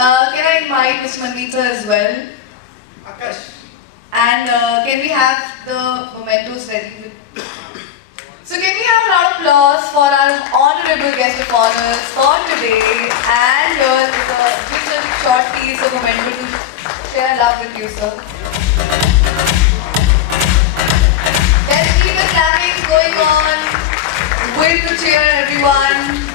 Can I invite Mr. Manmeet sir as well? Akash. And can we have the mementos ready? So can we have a round of applause for our honorable guest of honors for today, and here is just a short piece of memento to share love with you, sir. Let's keep the clapping going on with the cheer, everyone.